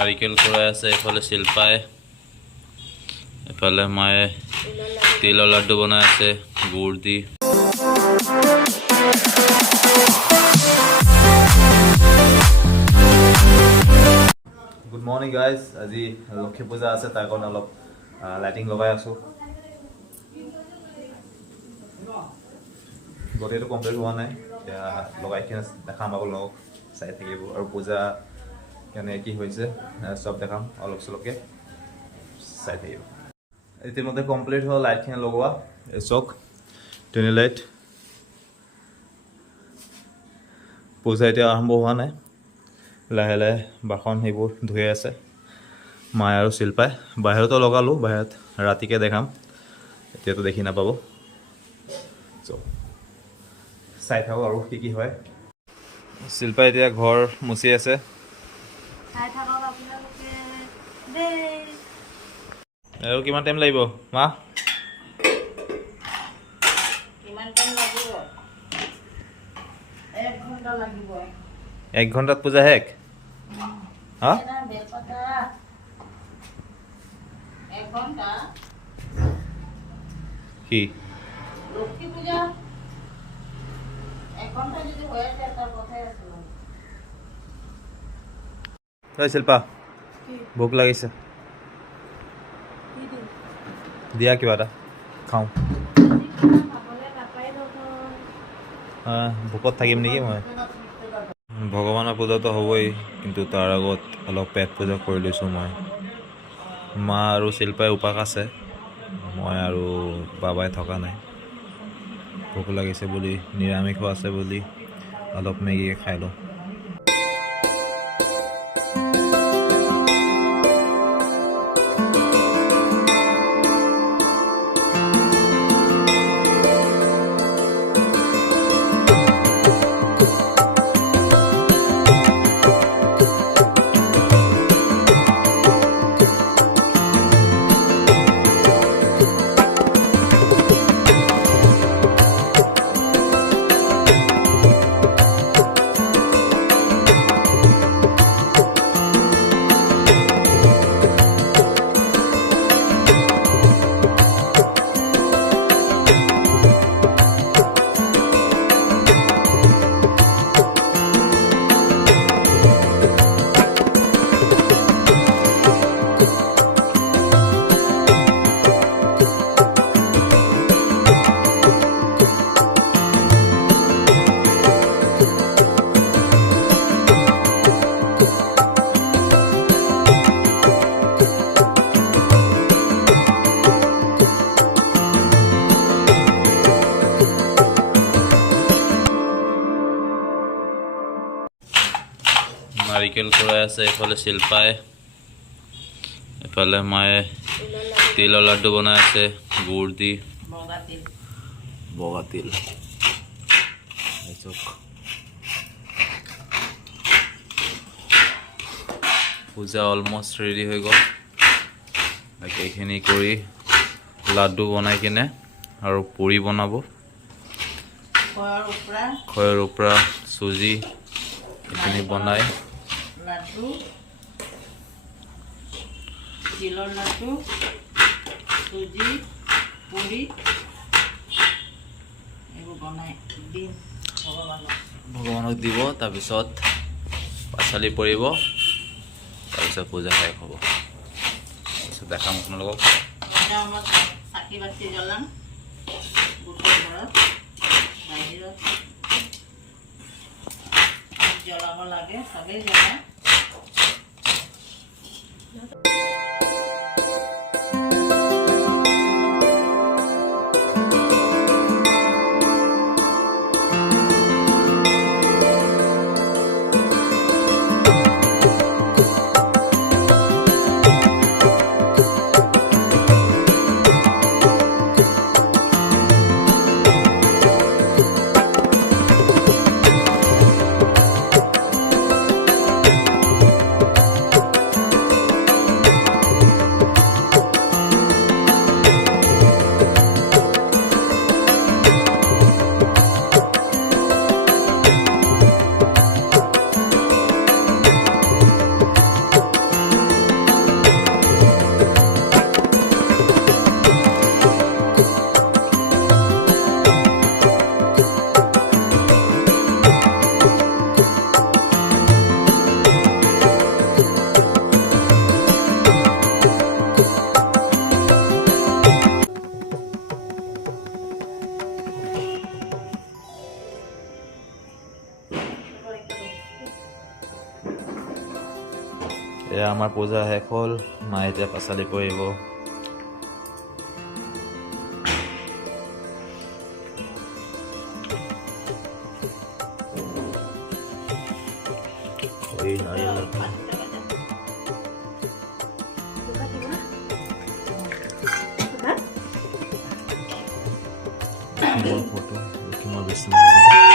নাৰিকেল কৰাই আছে, এফালে শিল্পাই, এফালে মায়ে তিলৰ লাড্ডু বনাই আছে গুড় দি। গুড মৰ্নিং গাইজ, আজি লক্ষী পূজা আছে, তাৰ কাৰণে অলপ লাইটিং লগাই আছোঁ। গোটেইটো কমপ্লিট হোৱা নাই, এতিয়া লগাই কিনে দেখাম আপোনালোকক, চাই থাকিব। আৰু পূজা কেনে কি হৈছে চব দেখাম অলপ চলপকৈ, চাই থাকিব। ইতিমধ্যে কমপ্লিট হ'ল লাইটখিনি লগোৱা, এই চক টুনি লাইট। পূজা এতিয়া আৰম্ভ হোৱা নাই, লাহে লাহে বাসন সেইবোৰ ধুই আছে মায়ে আৰু শিল্পাই। বাহিৰতো লগালোঁ, বাহিৰত ৰাতিকৈ দেখাম, এতিয়াতো দেখি নাপাব। চাই থাকোঁ আৰু কি কি হয়। শিল্পাই এতিয়া ঘৰ মুচি আছে। আৰু কিমান টাইম লাগিব মা? এক ঘণ্টাত পূজা শেষ? হা? কি লক্ষ্মী পূজা এক ঘন্টা যদি হয়ে যায় তার কথাই আছে। শিল্পা ভোক লাগিছে, দিয়া কিবা এটা খাওঁ। ভোকত থাকিম নেকি মই। ভগৱানৰ পূজাটো হ'বই, কিন্তু তাৰ আগত অলপ পেট পূজা কৰি লৈছোঁ মই। মা আৰু শিল্পাই উপাস আছে, মই আৰু বাবাই থকা নাই। ভোক লাগিছে বুলি, নিৰামিষো আছে বুলি অলপ মেগী খাই লওঁ। নাৰিকেল কৰাই আছে, এফালে শিল্পাই, এফালে মায়ে তিলৰ লাড্ডু বনাই আছে গুড় দি, বগা তিল। পূজা অলমষ্ট ৰেডি হৈ গ'ল। এইখিনি কৰি লাড্ডু বনাই কিনে আৰু পুৰি বনাব, খয়ৰ ওপৰা চুজি এইখিনি বনাই লাড্ডু, তিলৰ লাড্ডু, চুজি, পুৰি এইবোৰ বনাই দিম ভগৱানক দিব। তাৰপিছত পাচলি পৰিব, তাৰপিছত পূজা শেষ হ'ব। তাৰপিছত দেখাম আপোনালোকক। চাকি বাতি জ্বলাম গোটেই ঘৰত, বাহিৰত জ্বলাব লাগে, চবেই জ্বলায়। এয়া আমাৰ পূজা শেষ হ'ল। মায়ে এতিয়া পাচলি কৰিব। খৰি নাৰিকল লখিমৰ ফটো, লখিমৰ বিষ্ণু।